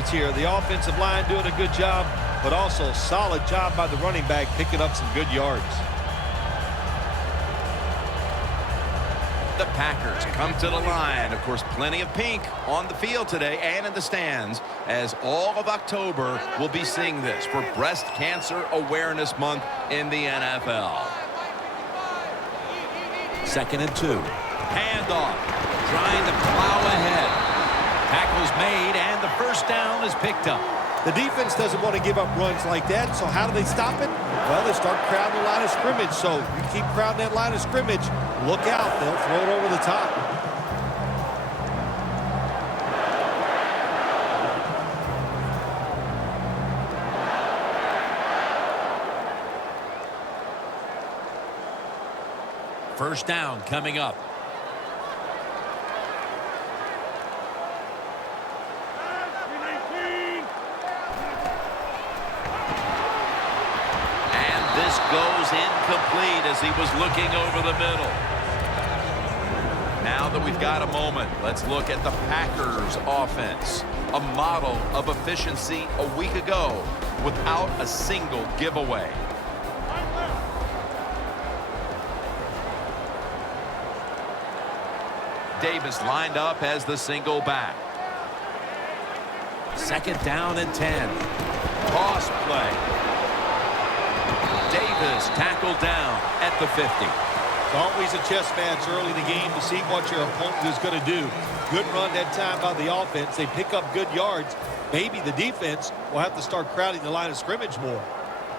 minutes here. The offensive line doing a good job, but also a solid job by the running back picking up some good yards. The Packers come to the line. Of course, plenty of pink on the field today and in the stands, as all of October will be seeing this for Breast Cancer Awareness Month in the NFL. 2nd and 2. Handoff, trying to plow ahead. Tackle's made, and the first down is picked up. The defense doesn't want to give up runs like that, so how do they stop it? Well, they start crowding the line of scrimmage, so you keep crowding that line of scrimmage, look out, they'll throw it over the top. First down coming up. This goes incomplete as he was looking over the middle. Now that we've got a moment, let's look at the Packers offense. A model of efficiency a week ago without a single giveaway. Davis lined up as the single back. 2nd down and 10. Toss play. Davis tackled down at the 50. It's always a chess match early in the game to see what your opponent is going to do. Good run that time by the offense. They pick up good yards. Maybe the defense will have to start crowding the line of scrimmage more.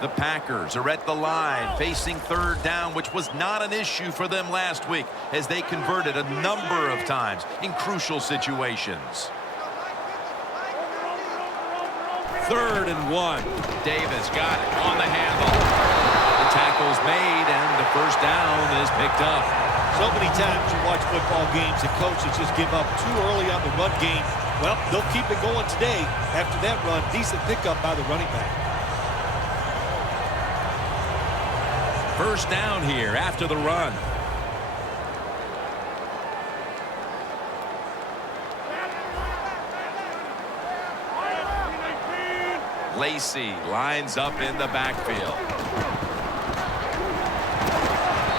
The Packers are at the line facing 3rd down, which was not an issue for them last week as they converted a number of times in crucial situations. 3rd and 1. Davis got it on the handle. Tackle's made, and the first down is picked up. So many times you watch football games and coaches just give up too early on the run game. Well, they'll keep it going today. After that run, decent pickup by the running back. First down here after the run. Lacey lines up in the backfield.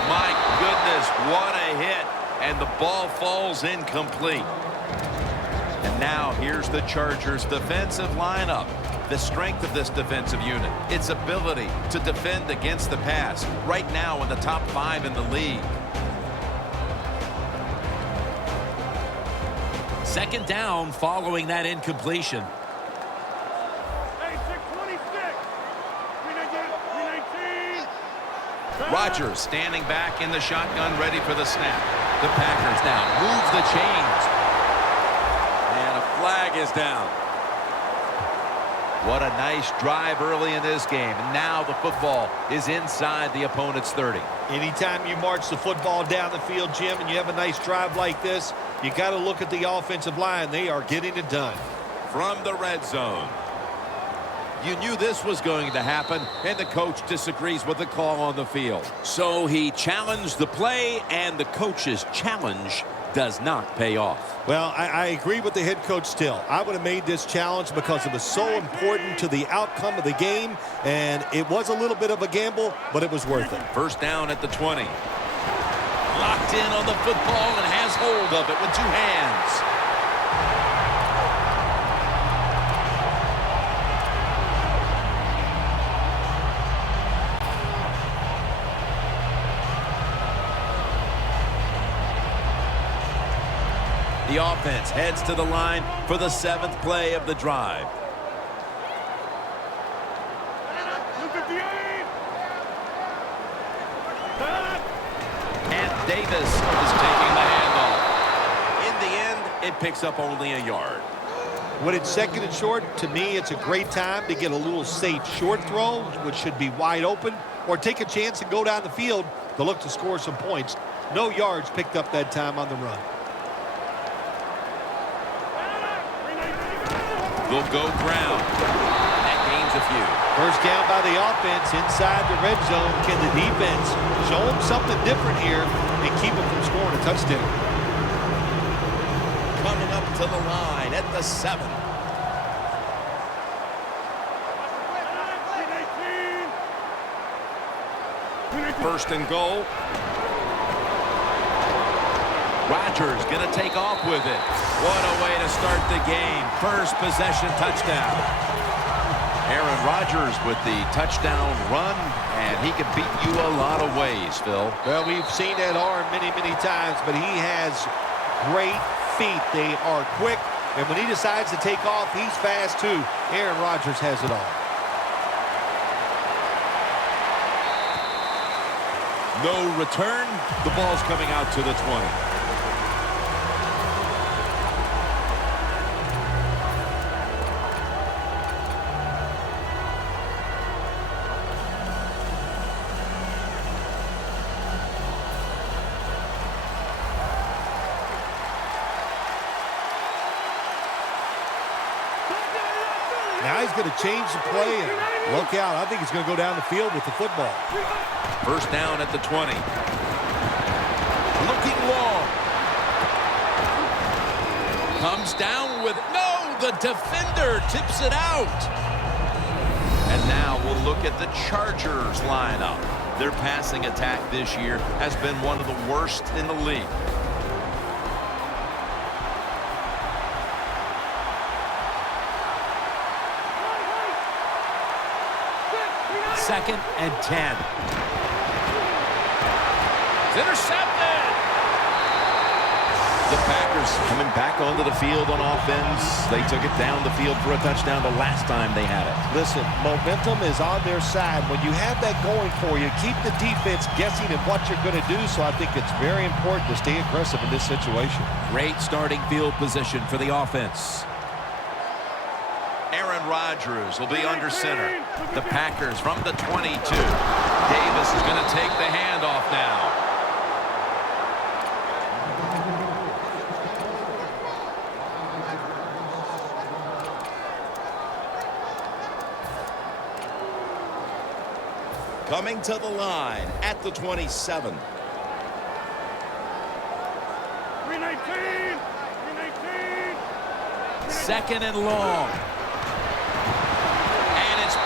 My goodness, what a hit. And the ball falls incomplete. And now here's the Chargers' defensive lineup. The strength of this defensive unit, its ability to defend against the pass, right now in the top 5 in the league. 2nd down following that incompletion. Rodgers standing back in the shotgun, ready for the snap. The Packers now move the chains. And a flag is down. What a nice drive early in this game. And now the football is inside the opponent's 30. Anytime you march the football down the field, Jim, and you have a nice drive like this, you got to look at the offensive line. They are getting it done. From the red zone. You knew this was going to happen, and the coach disagrees with the call on the field. So he challenged the play, and the coach's challenge does not pay off. Well, I agree with the head coach still. I would have made this challenge because it was so important to the outcome of the game, and it was a little bit of a gamble, but it was worth it. First down at the 20. Locked in on the football and has hold of it with 2 hands. The offense heads to the line for the 7th play of the drive. And Davis is taking the handoff. In the end, it picks up only a yard. When it's 2nd and short, to me, it's a great time to get a little safe short throw, which should be wide open, or take a chance and go down the field to look to score some points. No yards picked up that time on the run. Will go ground. That gains a few. First down by the offense inside the red zone. Can the defense show them something different here and keep them from scoring a touchdown? Coming up to the line at the 7. First and goal. Rodgers going to take off with it. What a way to start the game. First possession touchdown. Aaron Rodgers with the touchdown run, and he can beat you a lot of ways, Phil. Well, we've seen that arm many, many times, but he has great feet. They are quick, and when he decides to take off, he's fast too. Aaron Rodgers has it all. No return. The ball's coming out to the 20. Now he's going to change the play and look out. I think he's going to go down the field with the football. First down at the 20. Looking long. Comes down with, no, the defender tips it out. And now we'll look at the Chargers lineup. Their passing attack this year has been one of the worst in the league. Second and 10. It's intercepted. The Packers coming back onto the field on offense. They took it down the field for a touchdown the last time they had it. Listen, momentum is on their side. When you have that going for you, keep the defense guessing at what you're going to do. So I think it's very important to stay aggressive in this situation. Great starting field position for the offense. Aaron Rodgers will be under center. The Packers from the 22. Davis is going to take the handoff now. Coming to the line at the 27. 319! Second and long.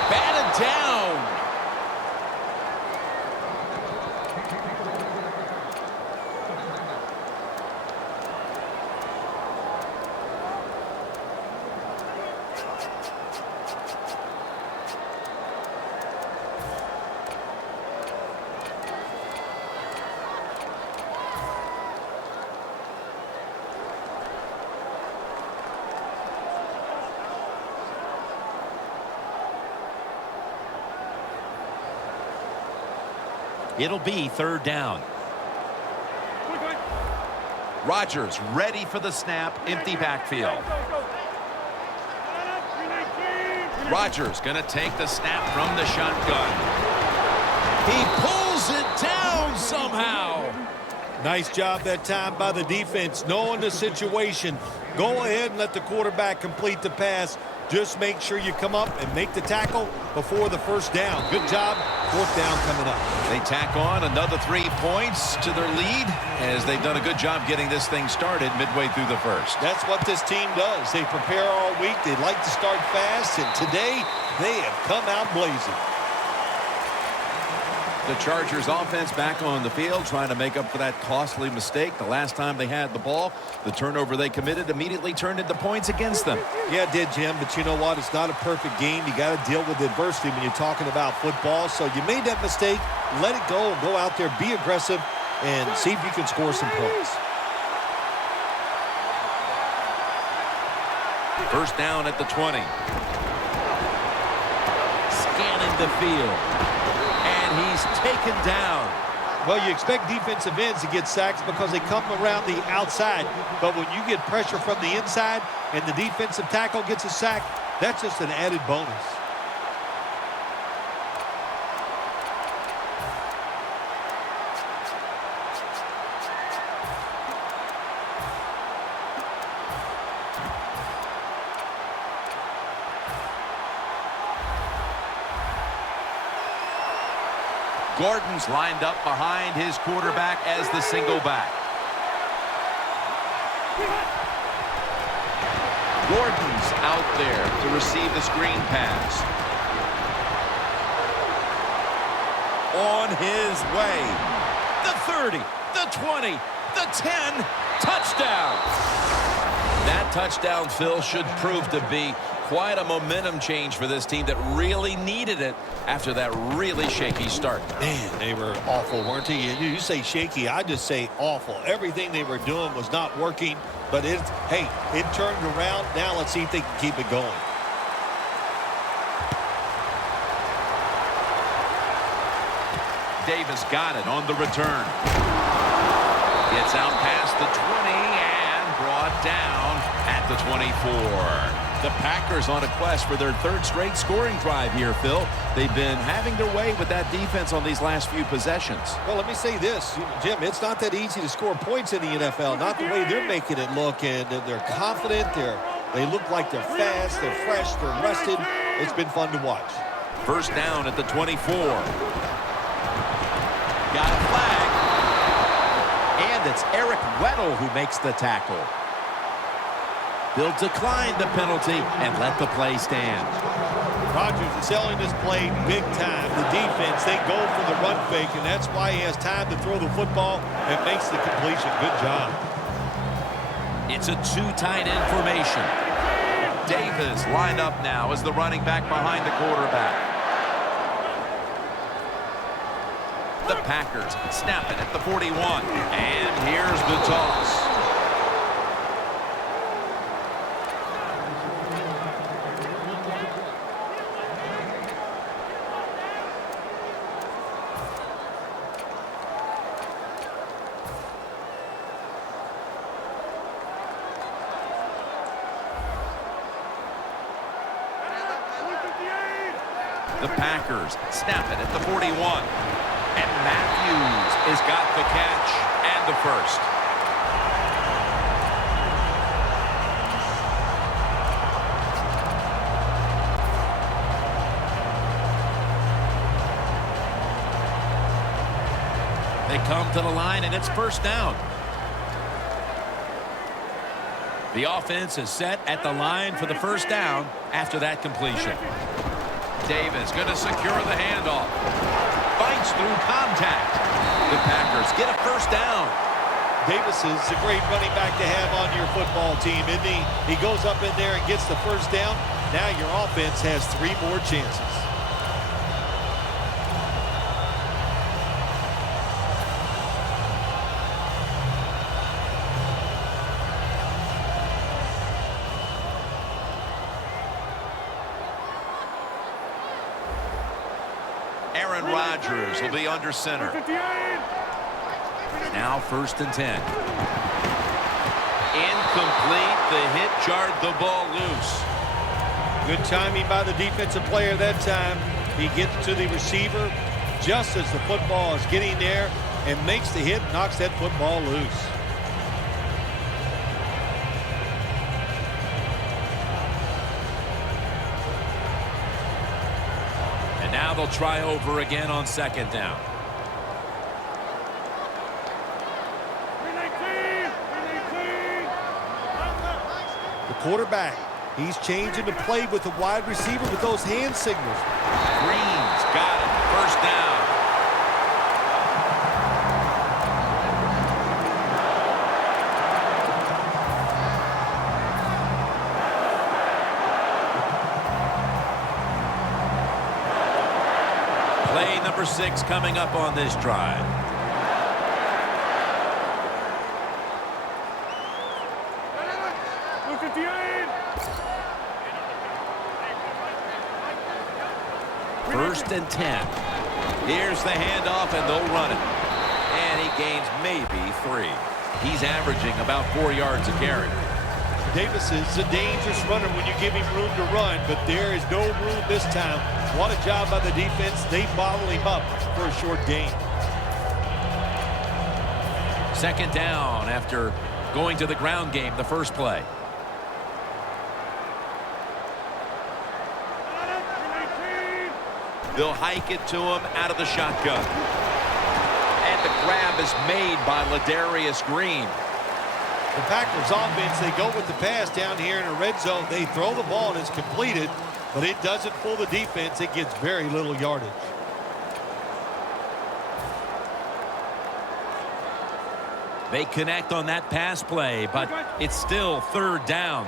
Batted down. It'll be third down. Rodgers ready for the snap. Empty backfield. Rodgers going to take the snap from the shotgun. He pulls it down somehow. Nice job that time by the defense, knowing the situation. Go ahead and let the quarterback complete the pass. Just make sure you come up and make the tackle before the first down. Good job. Fourth down coming up. They tack on another 3 points to their lead as they've done a good job getting this thing started midway through the first. That's what this team does. They prepare all week. They like to start fast, and today they have come out blazing. The Chargers offense back on the field trying to make up for that costly mistake. The last time they had the ball, the turnover they committed immediately turned into points against them. Yeah, it did, Jim, but you know what? It's not a perfect game. You got to deal with adversity when you're talking about football. So you made that mistake. Let it go and go out there, be aggressive, and see if you can score some points. First down at the 20. Scanning the field. And he's taken down. Well, you expect defensive ends to get sacks because they come around the outside. But when you get pressure from the inside and the defensive tackle gets a sack, that's just an added bonus. Gordon's lined up behind his quarterback as the single back. Gordon's out there to receive the screen pass. on his way. The 30, the 20, the 10, touchdown. That touchdown, Phil, should prove to be quite a momentum change for this team that really needed it after that really shaky start. Man, they were awful, weren't they? You say shaky, I just say awful. Everything they were doing was not working, but it turned around. Now let's see if they can keep it going. Davis got it on the return. Gets out past the 20 and brought down at the 24. The Packers on a quest for their third straight scoring drive here, Phil. They've been having their way with that defense on these last few possessions. Well, let me say this, Jim, it's not that easy to score points in the NFL, not the way they're making it look, and they're confident, they look like they're fast, they're fresh, they're rested. It's been fun to watch. First down at the 24. Got a flag. And it's Eric Weddle who makes the tackle. They'll decline the penalty and let the play stand. Rodgers is selling this play big time. The defense, they go for the run fake, and that's why he has time to throw the football and makes the completion. Good job. It's a two tight end formation. Davis lined up now as the running back behind the quarterback. The Packers snap it at the 41. And here's the toss. The Packers snap it at the 41. And Matthews has got the catch and the first. They come to the line, and it's first down. The offense is set at the line for the first down after that completion. Davis going to secure the handoff. Fights through contact. The Packers get a first down. Davis is a great running back to have on your football team, isn't he? He goes up in there and gets the first down. Now your offense has 3 more chances. Aaron Rodgers will be under center. Now first and 10. Incomplete. The hit jarred the ball loose. Good timing by the defensive player that time. He gets to the receiver just as the football is getting there and makes the hit, knocks that football loose. And now they'll try over again on second down. The quarterback, he's changing the play with the wide receiver with those hand signals. Green's got it. First down. Play number 6 coming up on this drive. First and 10. Here's the handoff, and they'll run it. And he gains maybe 3. He's averaging about 4 yards a carry. Davis is a dangerous runner when you give him room to run, but there is no room this time. What a job by the defense. They bottle him up for a short gain. Second down after going to the ground game the first play. They'll hike it to him out of the shotgun. And the grab is made by Ladarius Green. The Packers offense, they go with the pass down here in the red zone. They throw the ball and it's completed, but it doesn't fool the defense. It gets very little yardage. They connect on that pass play, but it's still third down.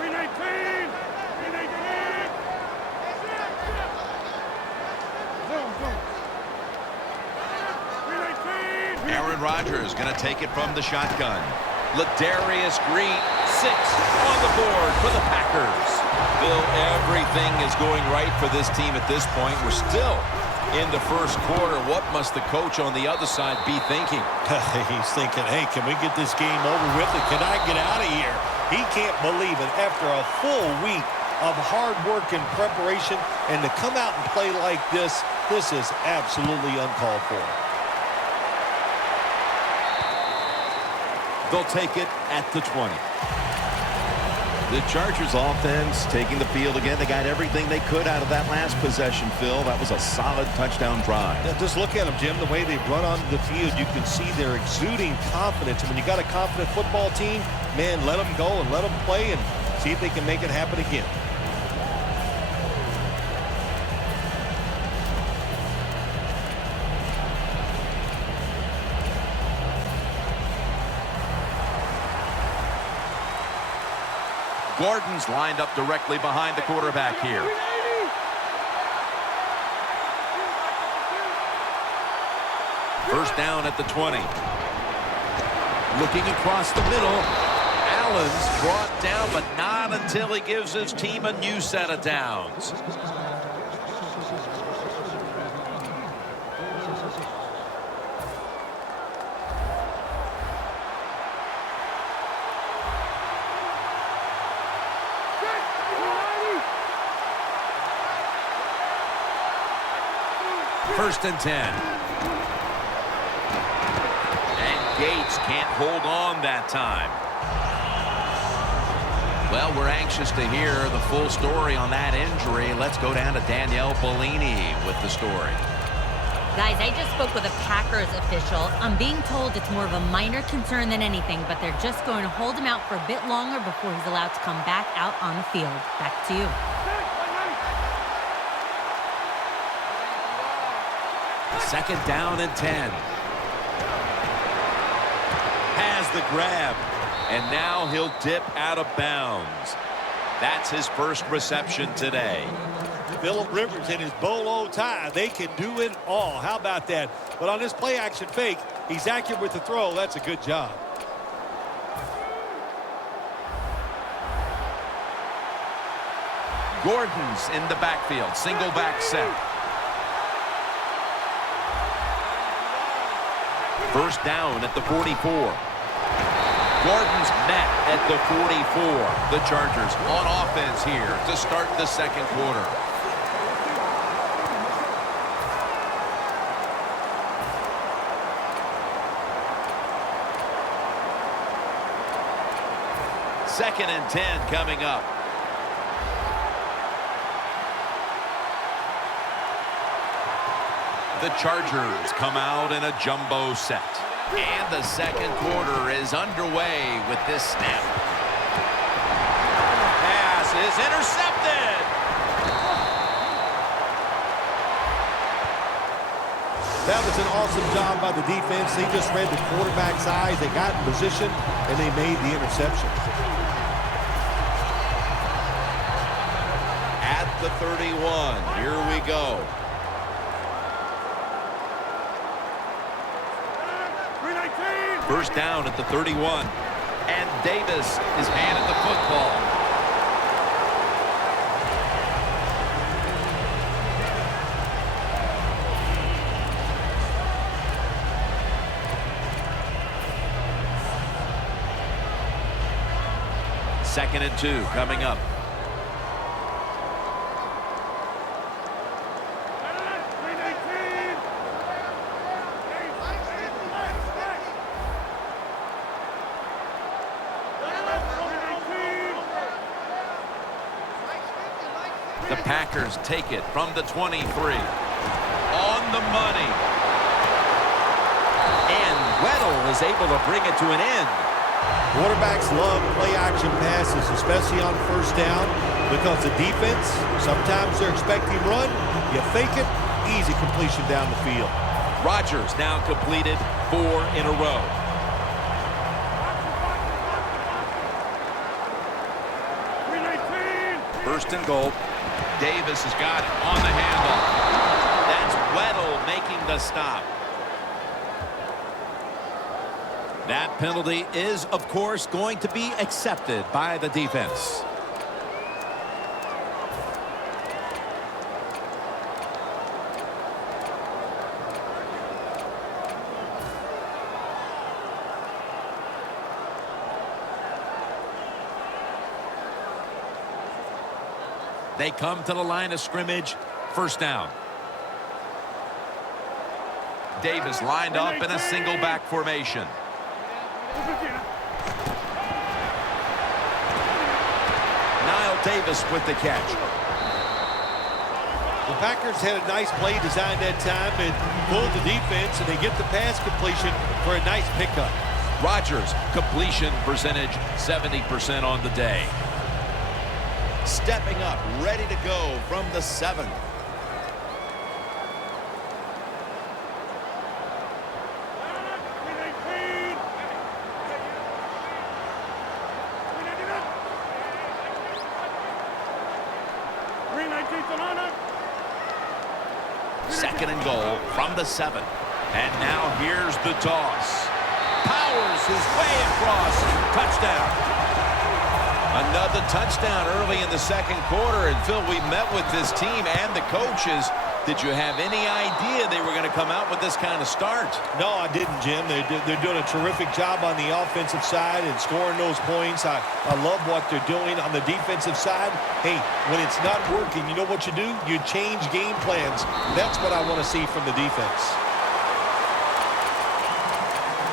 319. 319. Zone. 319. Aaron Rodgers going to take it from the shotgun. Ladarius Green, 6 on the board for the Packers. Bill, everything is going right for this team at this point. We're still in the first quarter. What must the coach on the other side be thinking? He's thinking, hey, can we get this game over with and can I get out of here? He can't believe it. After a full week of hard work and preparation, and to come out and play like this is absolutely uncalled for. They'll take it at the 20. The Chargers offense taking the field again. They got everything they could out of that last possession, Phil. That was a solid touchdown drive. Yeah, just look at them, Jim, the way they run onto the field. You can see they're exuding confidence. And when you got a confident football team, man, let them go and let them play and see if they can make it happen again. Gordon's lined up directly behind the quarterback here. First down at the 20. Looking across the middle. Allen's brought down, but not until he gives his team a new set of downs. First and 10. And Gates can't hold on that time. Well, we're anxious to hear the full story on that injury. Let's go down to Danielle Bellini with the story. Guys, I just spoke with a Packers official. I'm being told it's more of a minor concern than anything, but they're just going to hold him out for a bit longer before he's allowed to come back out on the field. Back to you. Second down and 10. Has the grab. And now he'll dip out of bounds. That's his first reception today. Phillip Rivers and his bolo tie, they can do it all. How about that? But on this play action fake, he's accurate with the throw. That's a good job. Gordon's in the backfield. Single back set. First down at the 44. Gordon's met at the 44. The Chargers on offense here to start the second quarter. Second and 10 coming up. The Chargers come out in a jumbo set. And the second quarter is underway with this snap. Pass is intercepted. That was an awesome job by the defense. They just read the quarterback's eyes. They got in position, and they made the interception. At the 31, here we go. First down at the 31. And Davis is handed the football. Second and 2 coming up. The Packers take it from the 23. On the money. And Weddle is able to bring it to an end. Quarterbacks love play-action passes, especially on first down, because the defense, sometimes they're expecting run. You fake it, easy completion down the field. Rodgers now completed 4 in a row. First and goal. Davis has got it on the handoff. That's Weddle making the stop. That penalty is, of course, going to be accepted by the defense. They come to the line of scrimmage. First down. Davis lined up in a single back formation. Niall Davis with the catch. The Packers had a nice play design that time and pulled the defense, and they get the pass completion for a nice pickup. Rodgers, completion percentage 70% on the day. Stepping up, ready to go from the 7. Second and goal from the 7. And now here's the toss. Powers his way across. Touchdown. Another touchdown early in the second quarter. And, Phil, we met with this team and the coaches. Did you have any idea they were going to come out with this kind of start? No, I didn't, Jim. They're doing a terrific job on the offensive side and scoring those points. I love what they're doing on the defensive side. Hey, when it's not working, you know what you do? You change game plans. That's what I want to see from the defense.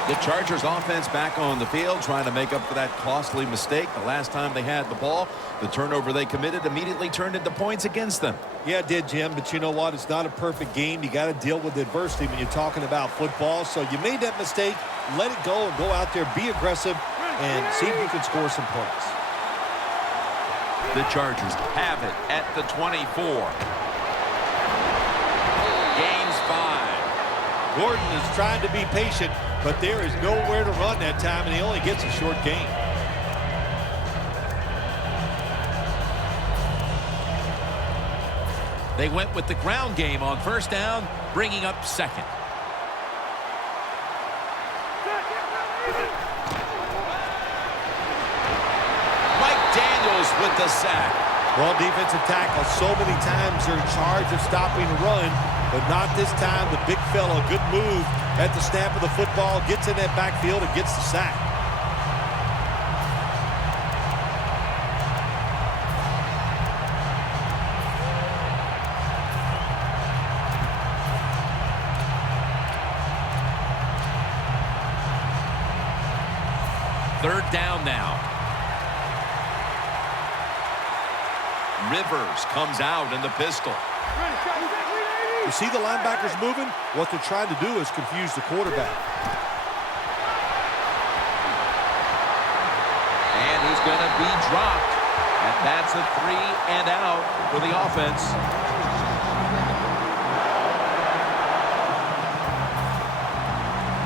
The Chargers offense back on the field trying to make up for that costly mistake. The last time they had the ball, the turnover they committed immediately turned into points against them. Yeah, it did, Jim, but you know what? It's not a perfect game. You got to deal with adversity when you're talking about football. So you made that mistake. Let it go and go out there, be aggressive, and see if you can score some points. The Chargers have it at the 24. Gains 5. Gordon is trying to be patient, but there is nowhere to run that time, and he only gets a short gain. They went with the ground game on first down, bringing up second. Mike Daniels with the sack. Well, defensive tackle, so many times they're in charge of stopping the run, but not this time. The big fella, good move at the snap of the football, gets in that backfield and gets the sack. Third down now. Rivers comes out in the pistol. You see the linebackers moving? What they're trying to do is confuse the quarterback. And he's going to be dropped. And that's a 3 and out for the offense.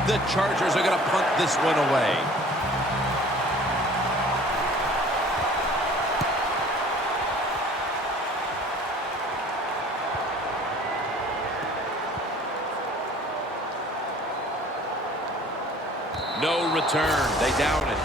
The Chargers are going to punt this one away. No return. They down it.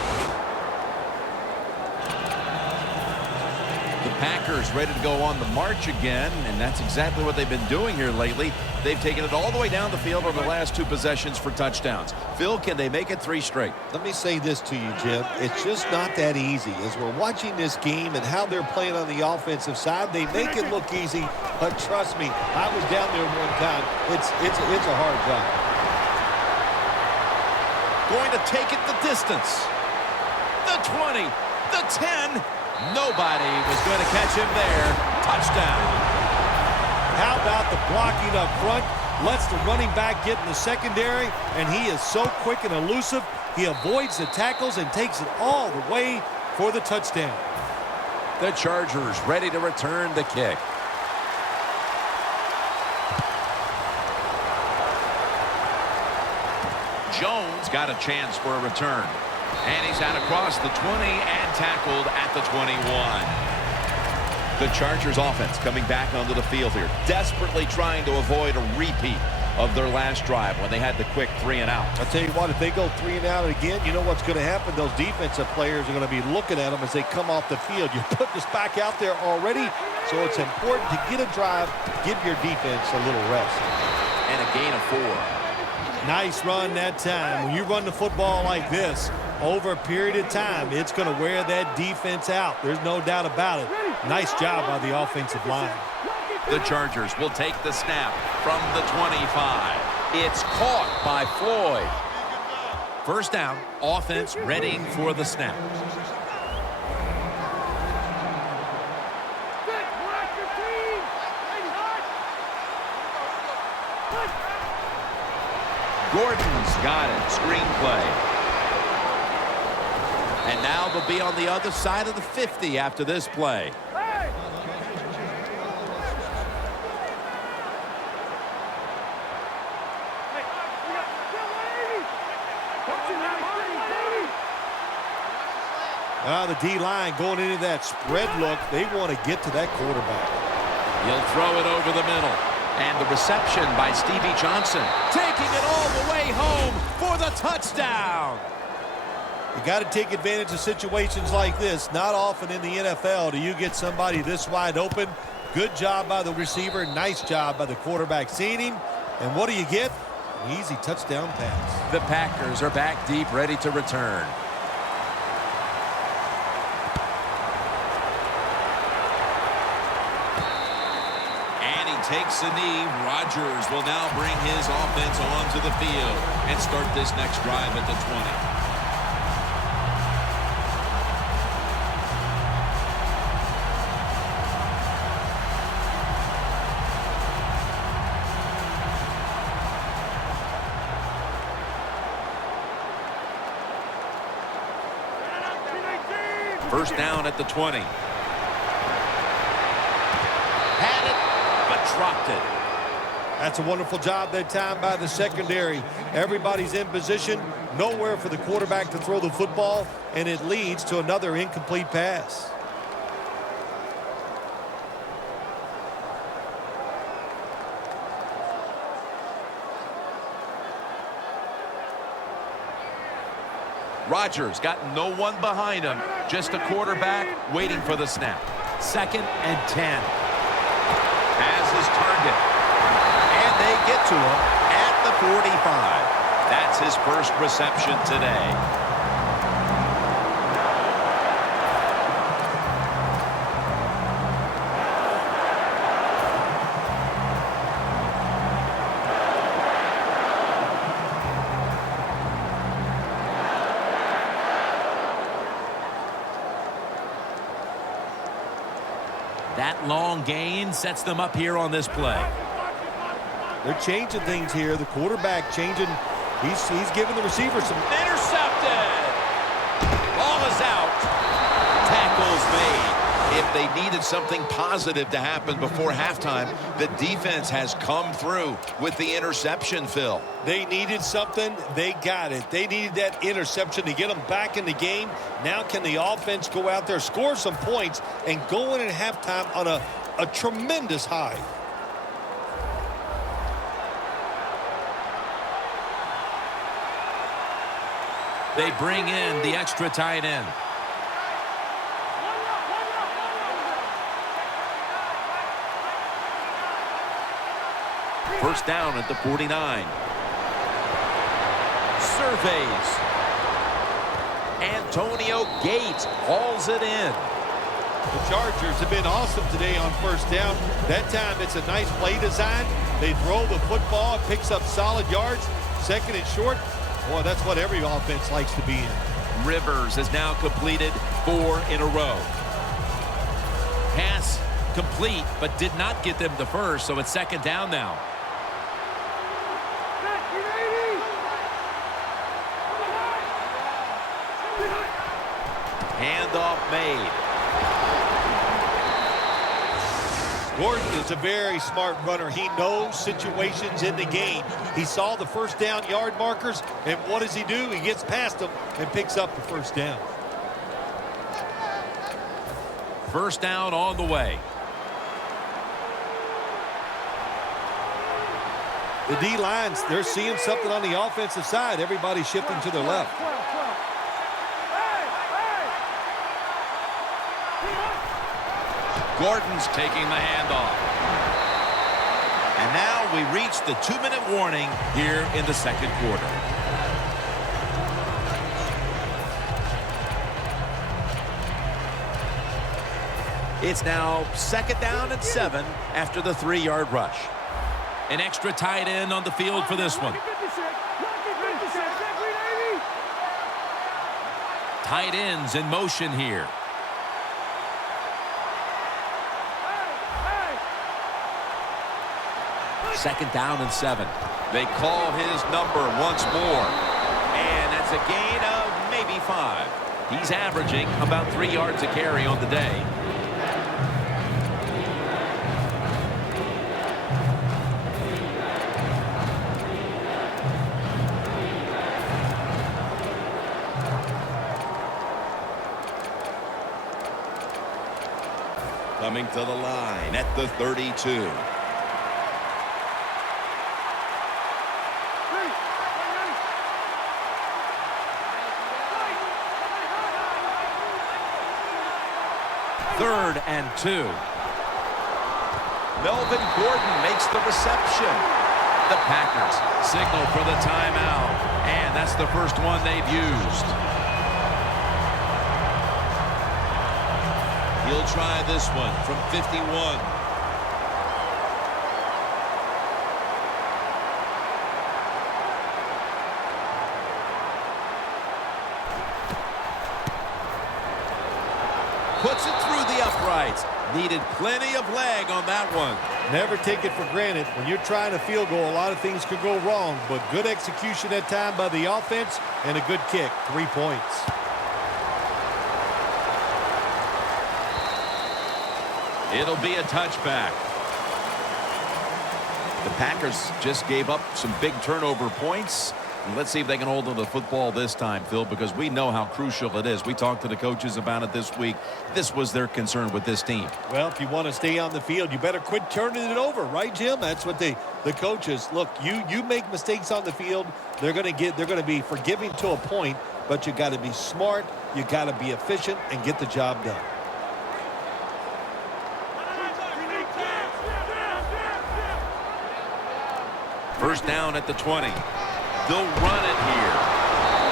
The Packers ready to go on the march again, and that's exactly what they've been doing here lately. They've taken it all the way down the field over the last 2 possessions for touchdowns. Phil, can they make it 3 straight? Let me say this to you, Jim. It's just not that easy. As we're watching this game and how they're playing on the offensive side, they make it look easy, but trust me, I was down there one time. It's a hard job. Going to take it the distance. The 20, the 10. Nobody was going to catch him there. Touchdown. How about the blocking up front? Lets the running back get in the secondary, and he is so quick and elusive. He avoids the tackles and takes it all the way for the touchdown. The Chargers ready to return the kick. He's got a chance for a return. And he's out across the 20 and tackled at the 21. The Chargers offense coming back onto the field here, desperately trying to avoid a repeat of their last drive when they had the quick 3 and out. I'll tell you what, if they go 3 and out again, you know what's going to happen? Those defensive players are going to be looking at them as they come off the field. You're putting this back out there already, so it's important to get a drive, give your defense a little rest. And a gain of 4. Nice run that time. When you run the football like this, over a period of time, it's going to wear that defense out. There's no doubt about it. Nice job by the offensive line. The Chargers will take the snap from the 25. It's caught by Floyd. First down, offense readying for the snap. Gordon's got it. Screenplay. And now they'll be on the other side of the 50 after this play. The D-line going into that spread look. They want to get to that quarterback. He'll throw it over the middle. And the reception by Stevie Johnson. Taking it all the way home for the touchdown. You got to take advantage of situations like this. Not often in the NFL do you get somebody this wide open. Good job by the receiver. Nice job by the quarterback seeing him. And what do you get? An easy touchdown pass. The Packers are back deep, ready to return. Takes a knee. Rodgers will now bring his offense onto the field and start this next drive at the 20. First down at the 20. Dropped it. That's a wonderful job that time by the secondary. Everybody's in position, nowhere for the quarterback to throw the football, and it leads to another incomplete pass. Rodgers got no one behind him, just a quarterback waiting for the snap. 2nd and 10. As his target. And they get to him at the 45. That's his first reception today. That long gain sets them up here on this play. They're changing things here. The quarterback changing. He's giving the receiver some. Intercepted. Ball is out. Tackles made. If they needed something positive to happen before halftime, the defense has come through with the interception, Phil. They needed something. They got it. They needed that interception to get them back in the game. Now can the offense go out there, score some points, and go in at halftime on a tremendous high? They bring in the extra tight end. First down at the 49. Surveys. Antonio Gates hauls it in. The Chargers have been awesome today on first down. That time it's a nice play design. They throw the football, it picks up solid yards. 2nd and short. Boy, that's what every offense likes to be in. Rivers has now completed 4 in a row. Pass complete, but did not get them the first, so it's 2nd down now. Handoff made. Gordon is a very smart runner. He knows situations in the game. He saw the first down yard markers, and what does he do? He gets past them and picks up the first down. First down on the way. The D-lines, they're seeing something on the offensive side. Everybody's shifting to their left. Gordon's taking the handoff. And now we reach the 2-minute warning here in the second quarter. It's now 2nd down and 7 after the 3-yard rush. An extra tight end on the field for this one. Tight ends in motion here. Second down and 7. They call his number once more. And that's a gain of maybe 5. He's averaging about 3 yards a carry on the day. Coming to the line at the 32. Third and 2. Melvin Gordon makes the reception. The Packers signal for the timeout. And that's the first one they've used. He'll try this one from 51. Puts it through the uprights. Needed plenty of leg on that one. Never take it for granted. When you're trying a field goal, a lot of things could go wrong, but good execution that time by the offense and a good kick. 3 points. It'll be a touchback. The Packers just gave up some big turnover points. Let's see if they can hold on to the football this time, Phil, because we know how crucial it is. We talked to the coaches about it this week. This was their concern with this team. Well, if you want to stay on the field, you better quit turning it over, right, Jim? That's what the coaches look. You make mistakes on the field, they're going to be forgiving to a point, but you got to be smart, you got to be efficient, and get the job done. First down at the 20. They'll run it here.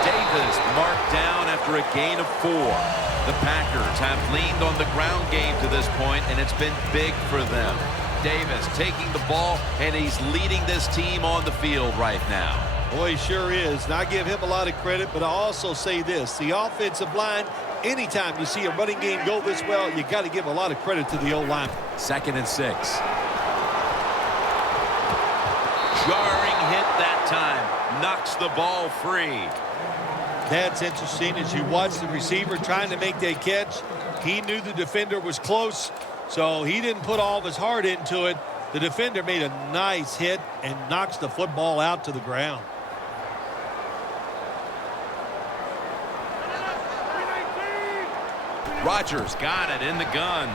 Davis marked down after a gain of 4. The Packers have leaned on the ground game to this point, and it's been big for them. Davis taking the ball, and he's leading this team on the field right now. Boy, he sure is. And I give him a lot of credit, but I also say this. The offensive line, anytime you see a running game go this well, you got to give a lot of credit to the O-line. 2nd and 6. Jarring hit that time. Knocks the ball free. That's interesting as you watch the receiver trying to make that catch. He knew the defender was close, so he didn't put all of his heart into it. The defender made a nice hit and knocks the football out to the ground. Rodgers got it in the gun.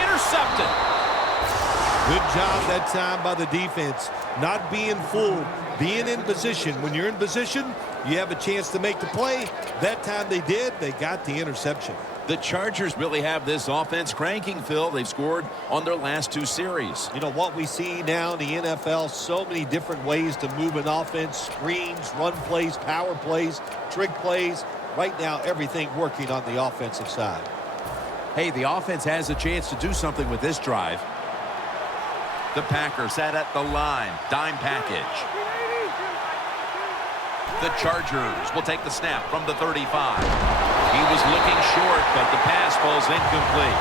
Intercepted. Good job that time by the defense. Not being fooled, being in position. When you're in position, you have a chance to make the play. That time they did. They got the interception. The Chargers really have this offense cranking, Phil. They've scored on their last 2 series. You know, what we see now in the NFL, so many different ways to move an offense. Screens, run plays, power plays, trick plays. Right now, everything working on the offensive side. Hey, the offense has a chance to do something with this drive. The Packers sat at the line. Dime package. The Chargers will take the snap from the 35. He was looking short, but the pass falls incomplete.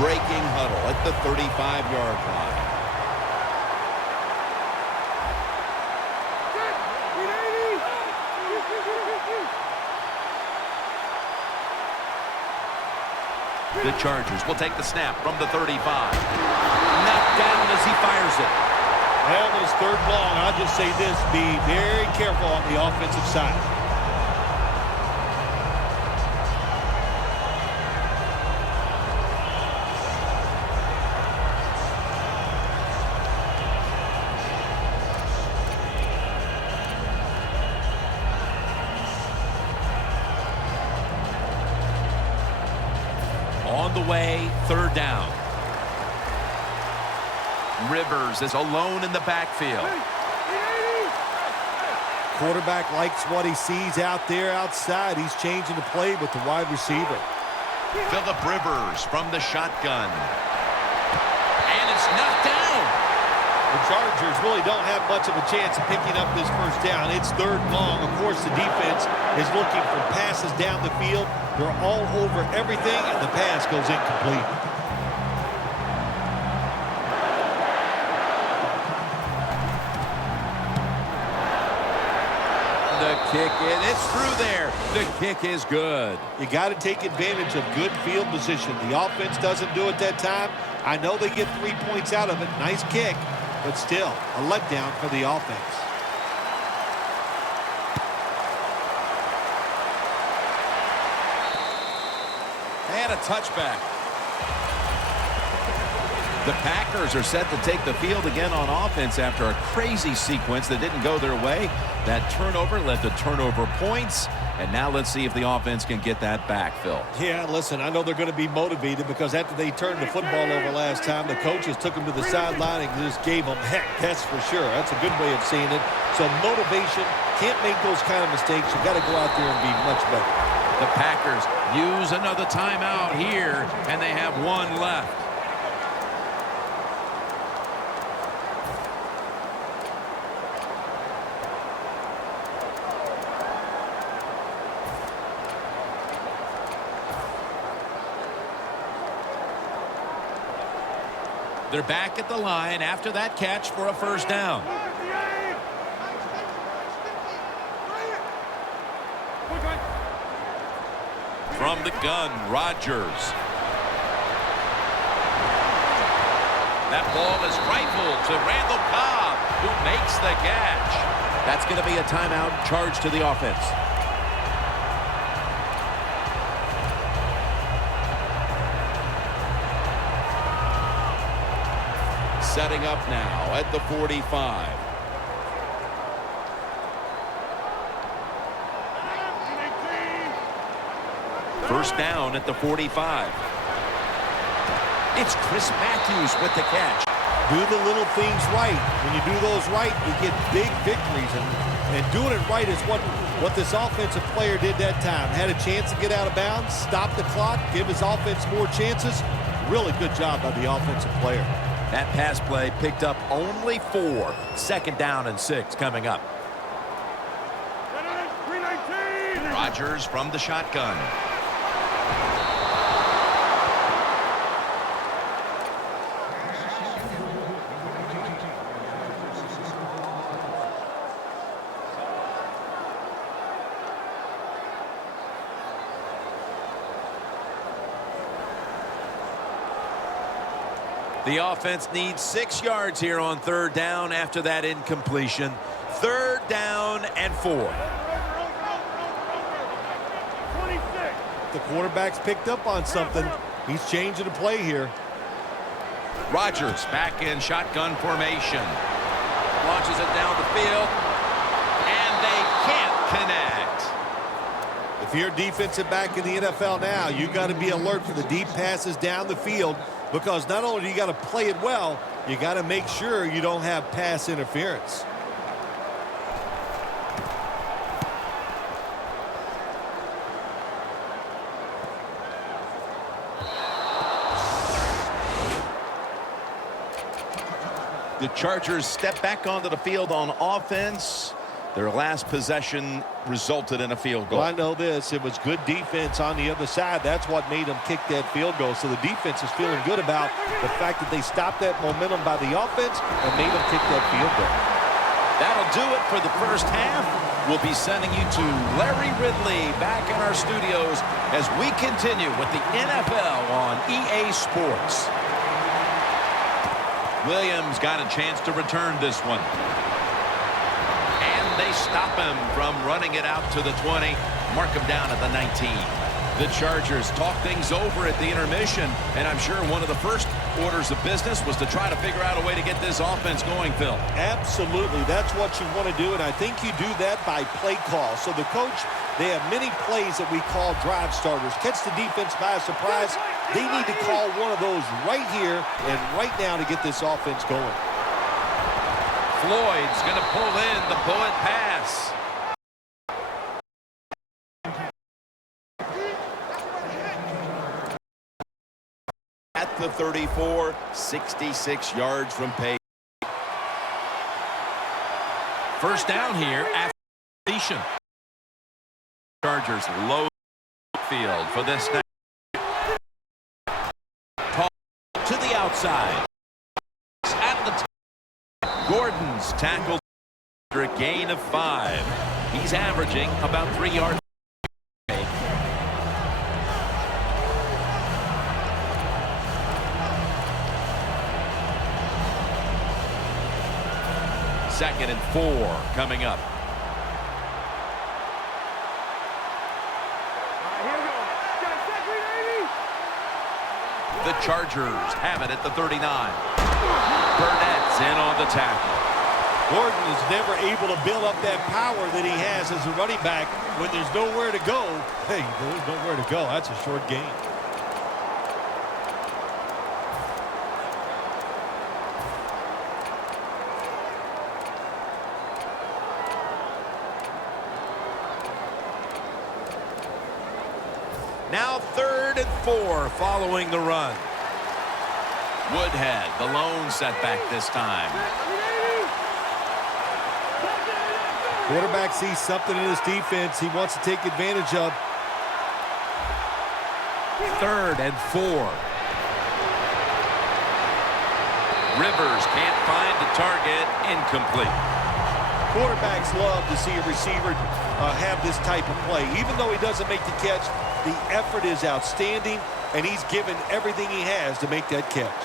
Breaking huddle at the 35-yard line. The Chargers will take the snap from the 35. Knocked down as he fires it. Well, when it's third and long, I'll just say this, be very careful on the offensive side. On the way, third down. Rivers is alone in the backfield. Quarterback likes what he sees out there outside. He's changing the play with the wide receiver. Phillip Rivers from the shotgun. And it's knocked down. The Chargers really don't have much of a chance of picking up this first down. It's third and long. Of course, the defense is looking for passes down the field. They're all over everything, and the pass goes incomplete. The kick, and it's through there. The kick is good. You got to take advantage of good field position. The offense doesn't do it that time. I know they get 3 points out of it. Nice kick, but still a letdown for the offense. And a touchback. The Packers are set to take the field again on offense after a crazy sequence that didn't go their way. That turnover led to turnover points. And now let's see if the offense can get that back, Phil. Yeah, listen, I know they're going to be motivated because after they turned the football over last time, the coaches took them to the sideline and just gave them heck, that's for sure. That's a good way of seeing it. So motivation, can't make those kind of mistakes. You got to go out there and be much better. The Packers use another timeout here, and they have one left. They're back at the line after that catch for a first down. From the gun, Rodgers. That ball is rifled to Randall Cobb, who makes the catch. That's going to be a timeout charge to the offense. Setting up now at the 45. First down at the 45. It's Chris Matthews with the catch. Do the little things right. When you do those right, you get big victories. And doing it right is what this offensive player did that time. Had a chance to get out of bounds, stop the clock, give his offense more chances. Really good job by the offensive player. That pass play picked up only 4. Second down and 6 coming up. Rodgers from the shotgun. The offense needs 6 yards here on third down after that incompletion. Third down and 4. The quarterback's picked up on something. He's changing the play here. Rodgers back in shotgun formation. Launches it down the field. And they can't connect. If you're a defensive back in the NFL now, you got to be alert for the deep passes down the field. Because not only do you got to play it well, you got to make sure you don't have pass interference. The Chargers step back onto the field on offense. Their last possession resulted in a field goal. Well, I know this. It was good defense on the other side. That's what made them kick that field goal. So the defense is feeling good about the fact that they stopped that momentum by the offense and made them kick that field goal. That'll do it for the first half. We'll be sending you to Larry Ridley back in our studios as we continue with the NFL on EA Sports. Williams got a chance to return this one. And they stop him from running it out to the 20. Mark him down at the 19. The Chargers talk things over at the intermission, and I'm sure one of the first orders of business was to try to figure out a way to get this offense going, Phil. Absolutely. That's what you want to do, and I think you do that by play call. So the coach, they have many plays that we call drive starters. Catch the defense by surprise. They need to call one of those right here and right now to get this offense going. Floyd's going to pull in the bullet pass. At the 34, 66 yards from pace. First down here after completion. Chargers low field for this snap. To the outside. At the Gordon's tackled for a gain of 5. He's averaging about 3 yards. Second and 4 coming up. The Chargers have it at the 39. Burnett's in on the tackle. Gordon is never able to build up that power that he has as a running back when there's nowhere to go. Hey, there's nowhere to go. That's a short gain. Now 3rd and 4 following the run. Woodhead, the lone setback this time. Quarterback sees something in his defense he wants to take advantage of. 3rd and 4. Rivers can't find the target. Incomplete. Quarterbacks love to see a receiver have this type of play. Even though he doesn't make the catch, the effort is outstanding, and he's given everything he has to make that catch.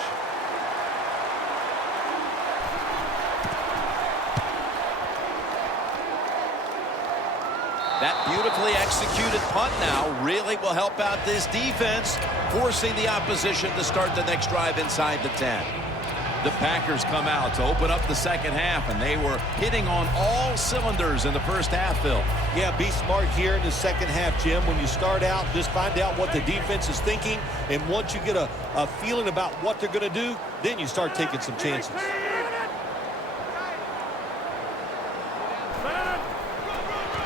That beautifully executed punt now really will help out this defense, forcing the opposition to start the next drive inside the 10. The Packers come out to open up the second half, and they were hitting on all cylinders in the first half, Phil. Yeah, be smart here in the second half, Jim. When you start out, just find out what the defense is thinking, and once you get a feeling about what they're going to do, then you start taking some chances.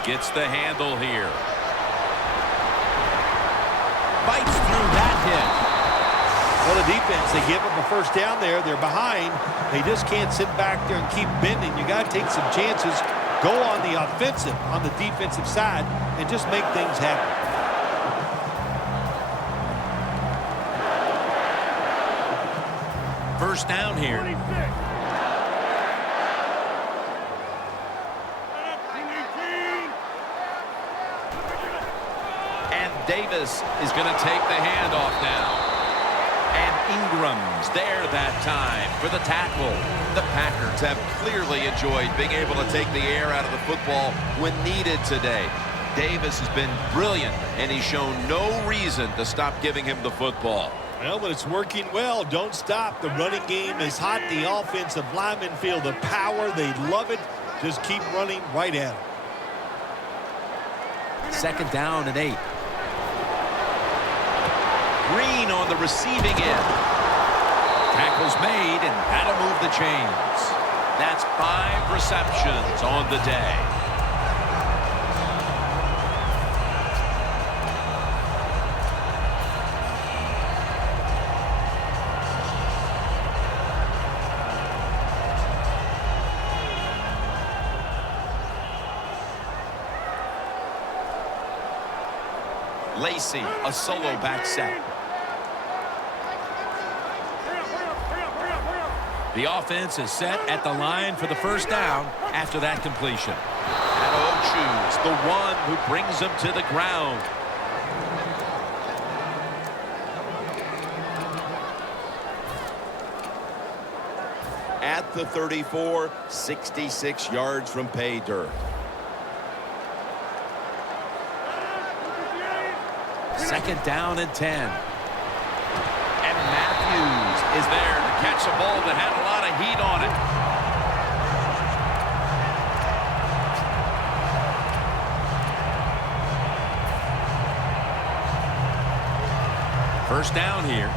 Gets the handle here. Bites through that hit. Well, the defense, they give them a first down there. They're behind. They just can't sit back there and keep bending. You got to take some chances. Go on the offensive, on the defensive side, and just make things happen. First down here. 26. And Davis is going to take the handoff now. And Ingram's there that time for the tackle. The Packers have clearly enjoyed being able to take the air out of the football when needed today. Davis has been brilliant, and he's shown no reason to stop giving him the football. Well, when it's working well, don't stop. The running game is hot. The offensive linemen feel the power. They love it. Just keep running right at it. 2nd down and 8. Green on the receiving end. Tackle's made, and that'll move the chains. That's 5 receptions on the day. Lacey, a solo back set. The offense is set at the line for the first down after that completion. And choose the one who brings them to the ground. At the 34, 66 yards from pay dirt. Second down and 10. And Matthews is there to catch a ball that had a lot of heat on it. First down here.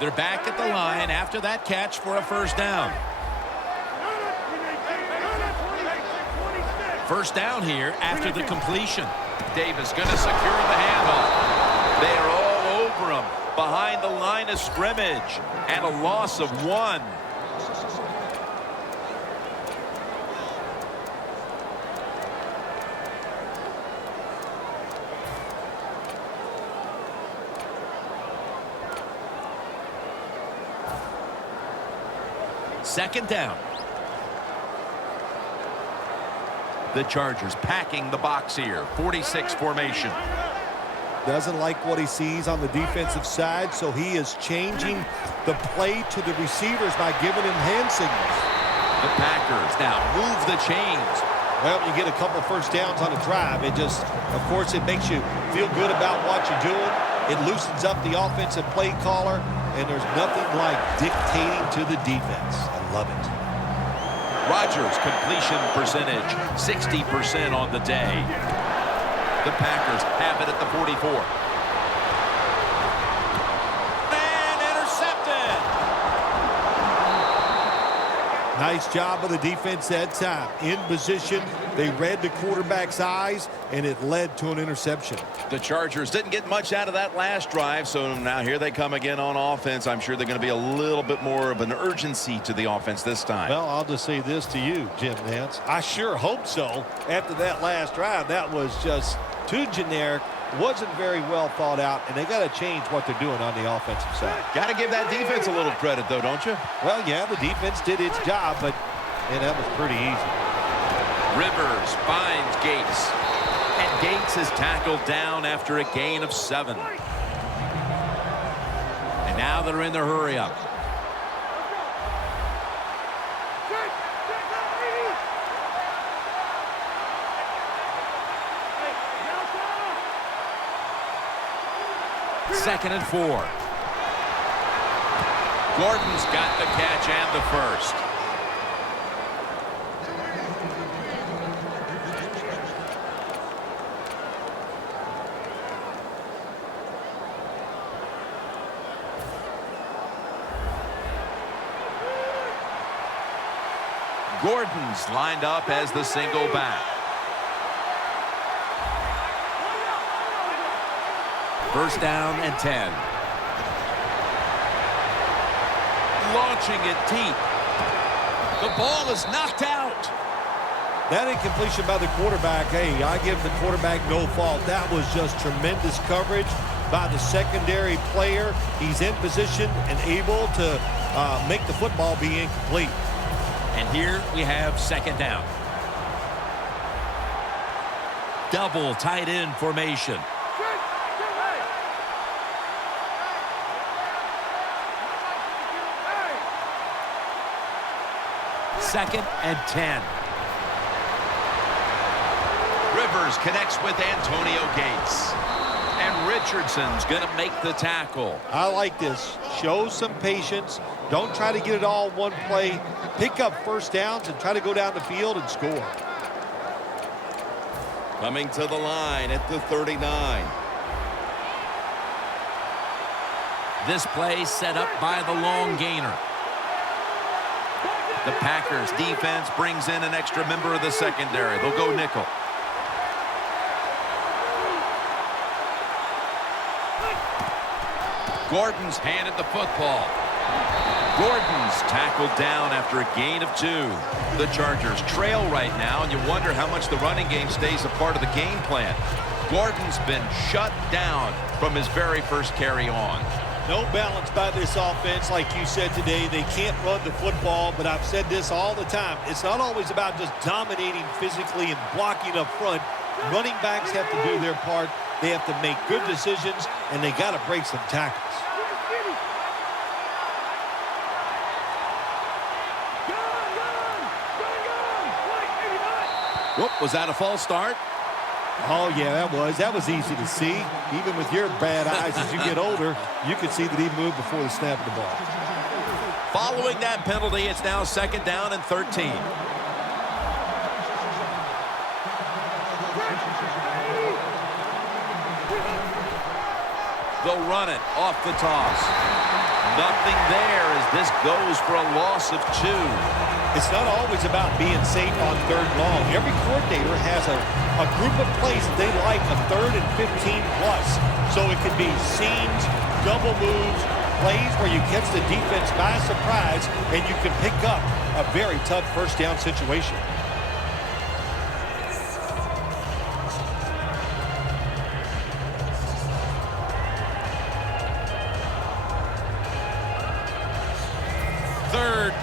They're back at the line after that catch for a first down. First down here after the completion. Davis going to secure the handoff. They are all over him behind the line of scrimmage. And a loss of 1. Second down. The Chargers packing the box here. 46 formation. Doesn't like what he sees on the defensive side, so he is changing the play to the receivers by giving him hand signals. The Packers now move the chains. Well, you get a couple first downs on a drive. It just, of course, it makes you feel good about what you're doing. It loosens up the offensive play caller, and there's nothing like dictating to the defense. I love it. Rodgers' completion percentage, 60% on the day. The Packers have it at the 44. And intercepted. Nice job of the defense that time. In position, they read the quarterback's eyes, and it led to an interception. The Chargers didn't get much out of that last drive, so now here they come again on offense. I'm sure they're going to be a little bit more of an urgency to the offense this time. Well, I'll just say this to you, Jim Nance. I sure hope so. After that last drive, that was just too generic, wasn't very well thought out, and they got to change what they're doing on the offensive side. Got to give that defense a little credit, though, don't you? Well, yeah, the defense did its job, but that was pretty easy. Rivers finds Gates. And Gates is tackled down after a gain of 7. And now they're in the hurry up. Second and 4. Gordon's got the catch and the first. Gordon's lined up as the single back. First down and 10. Launching it deep. The ball is knocked out. That incompletion by the quarterback, hey, I give the quarterback no fault. That was just tremendous coverage by the secondary player. He's in position and able to make the football be incomplete. And here we have second down. Double tight end formation. Second and 10. Rivers connects with Antonio Gates. And Richardson's going to make the tackle. I like this. Show some patience. Don't try to get it all in one play. Pick up first downs and try to go down the field and score. Coming to the line at the 39. This play set up by the long gainer. The Packers defense brings in an extra member of the secondary. They'll go nickel. Gordon's handed the football. Gordon's tackled down after a gain of 2. The Chargers trail right now, and you wonder how much the running game stays a part of the game plan. Gordon's been shut down from his very first carry on. No balance by this offense, like you said today. They can't run the football, but I've said this all the time. It's not always about just dominating physically and blocking up front. Running backs have to do their part. They have to make good decisions, and they got to break some tackles. Whoop, was that a false start? Oh, yeah, that was easy to see. Even with your bad eyes as you get older, you could see that he moved before the snap of the ball. Following that penalty, it's now 2nd down and 13. They'll run it off the toss. Nothing there as this goes for a loss of 2. It's not always about being safe on 3rd and long. Every coordinator has a group of plays that they like a 3rd and 15 plus. So it could be seams, double moves, plays where you catch the defense by surprise and you can pick up a very tough 1st down situation.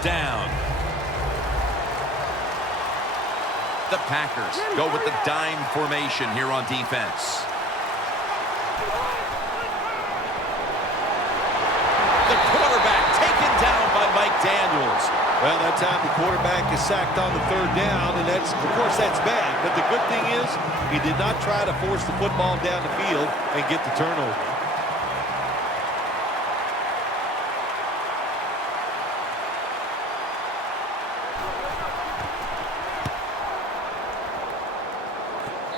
Down. The Packers go with the dime formation here on defense. The quarterback taken down by Mike Daniels. Well, that time the quarterback is sacked on the 3rd down, and of course that's bad. But the good thing is he did not try to force the football down the field and get the turnover.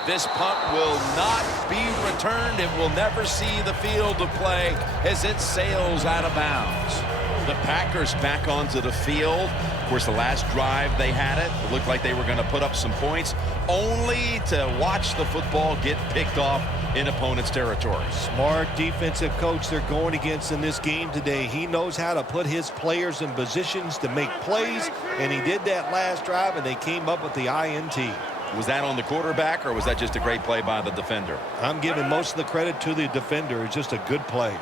This punt will not be returned. It will never see the field of play as it sails out of bounds. The Packers back onto the field. Of course, the last drive they had it looked like they were going to put up some points, only to watch the football get picked off in opponent's territory. Smart defensive coach they're going against in this game today. He knows how to put his players in positions to make plays, and he did that last drive, and they came up with the INT. Was that on the quarterback, or was that just a great play by the defender? I'm giving most of the credit to the defender. It's just a good play.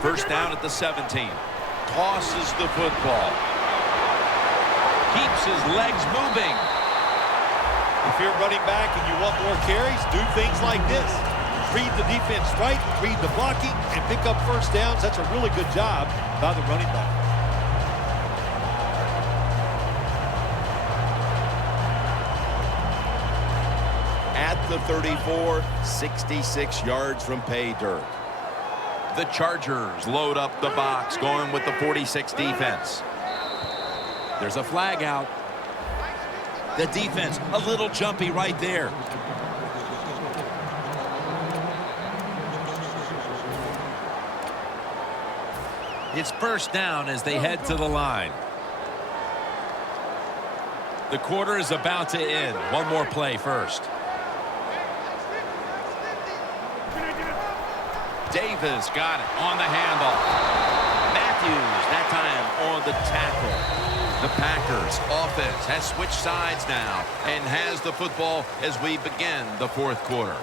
1st down at the 17. Tosses the football. Keeps his legs moving. If you're running back and you want more carries, do things like this. Read the defense right, read the blocking, and pick up 1st downs. That's a really good job by the running back. The 34, 66 yards from pay dirt. The Chargers load up the box, going with the 46 defense. There's a flag out. The defense a little jumpy right there. It's 1st down as they head to the line. The quarter is about to end. One more play first. Davis got it on the handoff. Matthews, that time on the tackle. The Packers offense has switched sides now and has the football as we begin the 4th quarter.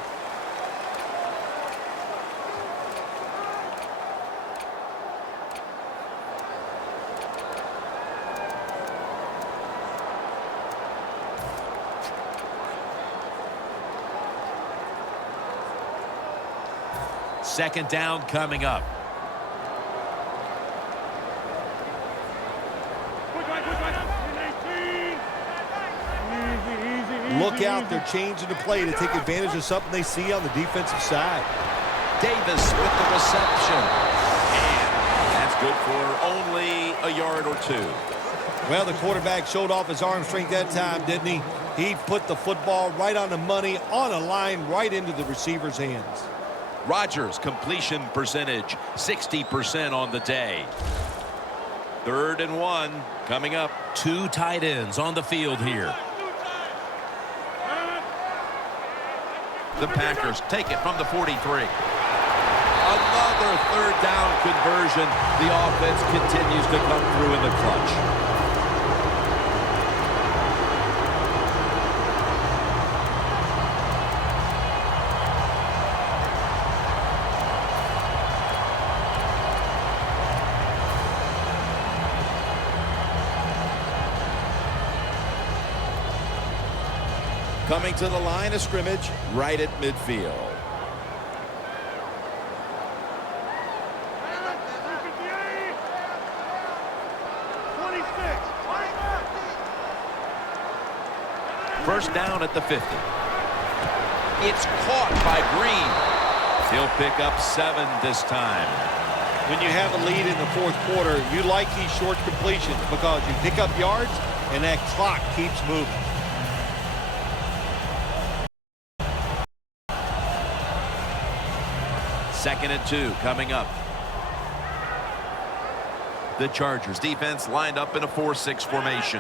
Second down coming up. Look out, they're changing the play to take advantage of something they see on the defensive side. Davis with the reception. And that's good for only a yard or 2. Well, the quarterback showed off his arm strength that time, didn't he? He put the football right on the money, on a line, right into the receiver's hands. Rodgers' completion percentage, 60% on the day. 3rd and 1 coming up. 2 tight ends on the field here. The Packers take it from the 43. Another 3rd down conversion. The offense continues to come through in the clutch. Coming to the line of scrimmage right at midfield. 26. First down at the 50. It's caught by Green. He'll pick up 7 this time. When you have a lead in the fourth quarter, you like these short completions because you pick up yards and that clock keeps moving. Second and 2 coming up. The Chargers defense lined up in a 4-6 formation.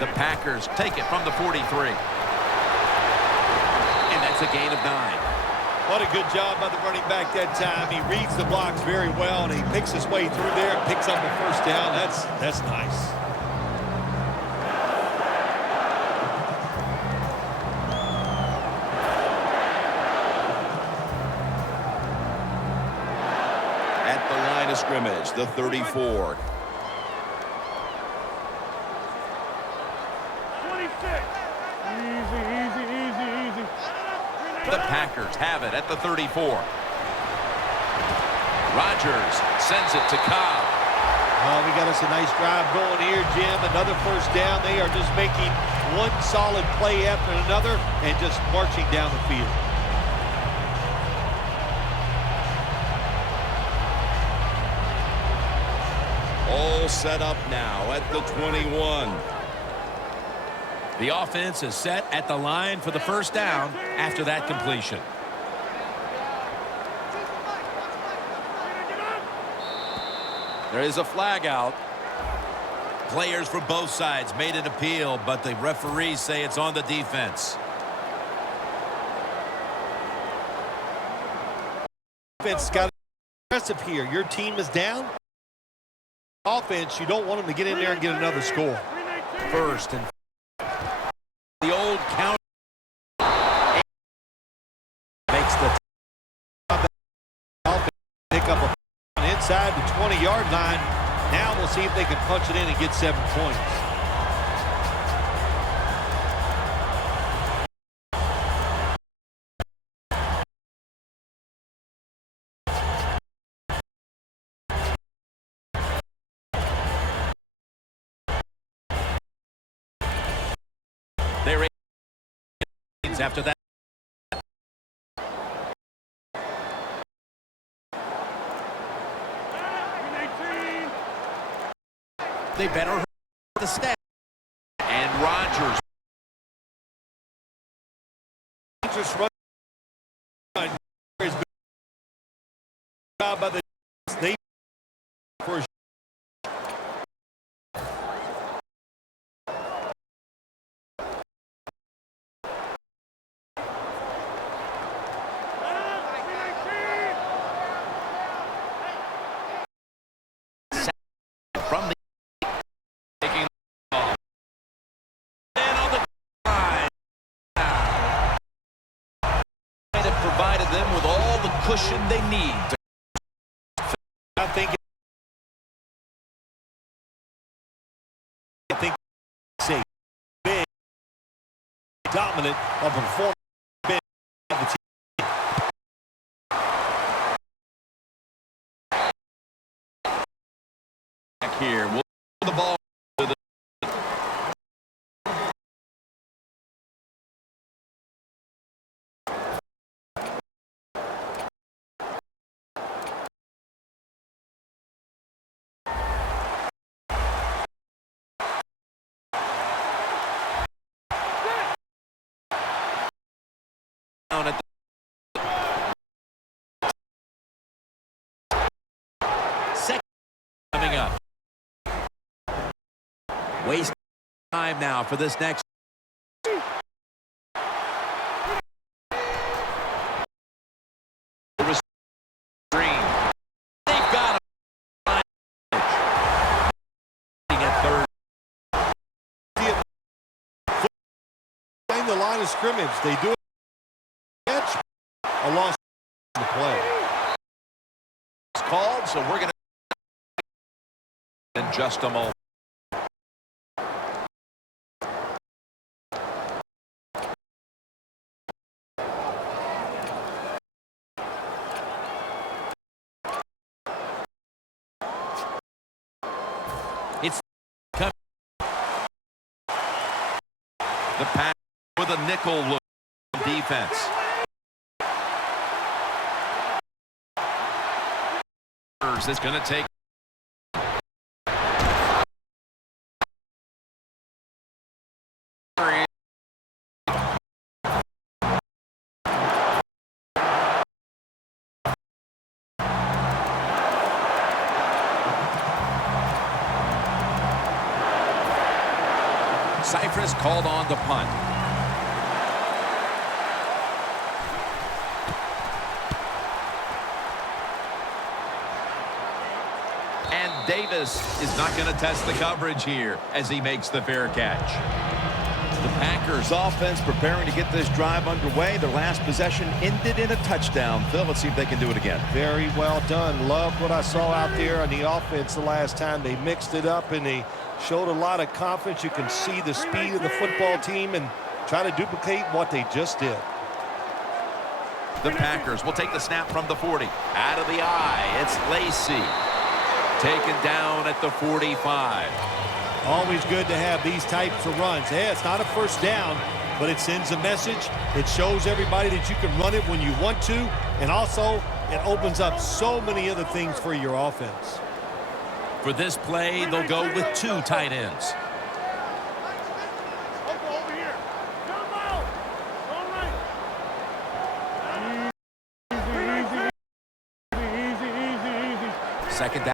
The Packers take it from the 43. And that's a gain of 9. What a good job by the running back that time. He reads the blocks very well, and he picks his way through there and picks up a first down. That's nice. At the line of scrimmage, the 34. 26. Easy. The Packers have it at the 34. Rodgers sends it to Cobb. Oh, we got us a nice drive going here, Jim. Another first down. They are just making one solid play after another and just marching down the field. All set up now at the 21. The offense is set at the line for the first down after that completion. There is a flag out. Players for both sides made an appeal, but the referees say it's on the defense. Offense got aggressive here. Your team is down. Offense, you don't want them to get in there and get another score. First and the old count Makes the pick up a inside the 20-yard line. Now we'll see if they can punch it in and get 7 points. They're after that. They better hurt the snap. And Rodgers. Just run by the they for From the taking the ball. And on the line. It provided them with all the cushion they need. I think safe, big, dominant of performance. Here, we'll the ball to the down at the second coming up. Waste time now for this next. Green. They've got him. At third. In the line of scrimmage, they do it. A loss in the play. It's called, so we're going to in just a moment. It's coming. The pass with a nickel look defense. Is going to take Cypress called on the punt. And Davis is not going to test the coverage here as he makes the fair catch. The Packers offense preparing to get this drive underway. Their last possession ended in a touchdown. Phil, let's see if they can do it again. Very well done. Loved what I saw out there on the offense the last time. They mixed it up and they showed a lot of confidence. You can see the speed of the football team and try to duplicate what they just did. The Packers will take the snap from the 40. Out of the eye, it's Lacy. Taken down at the 45. Always good to have these types of runs. Hey, it's not a first down, but it sends a message. It shows everybody that you can run it when you want to, and also it opens up so many other things for your offense. For this play, they'll go with 2 tight ends. Over here. Come out. All right. Easy. Second down.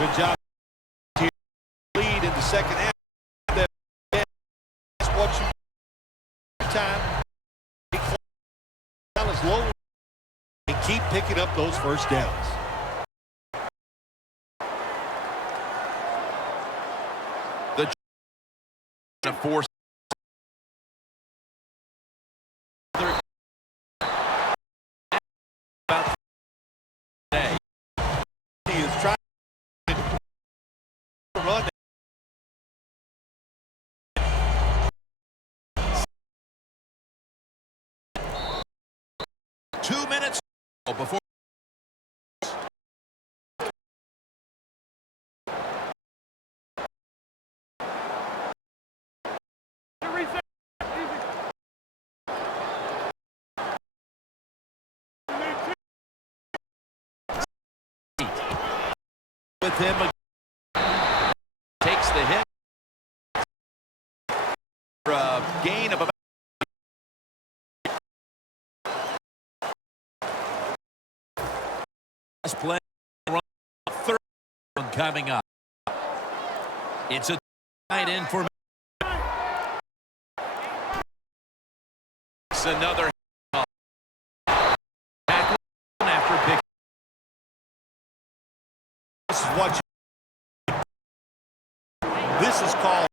Good job. Lead in the second half. That's what you time. Down as low and keep picking up those first downs. The force. He is trying to run. 2 minutes before. With him, takes the hit for a gain of about Play third coming up. It's a tight end for it's another after pick. This is what you, this is called,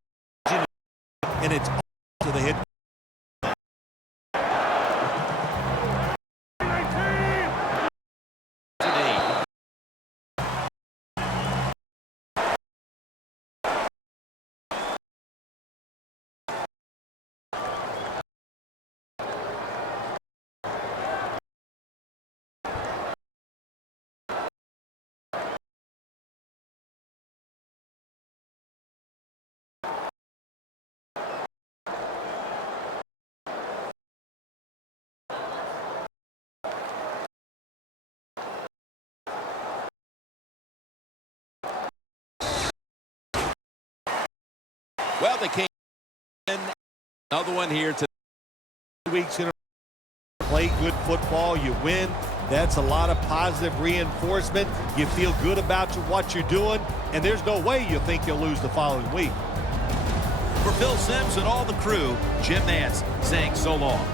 and it's to the hit. Well, they came in. Another one here today. 2 weeks in a row, play good football, you win. That's a lot of positive reinforcement. You feel good about what you're doing, and there's no way you think you'll lose the following week. For Phil Simms and all the crew, Jim Nance saying so long.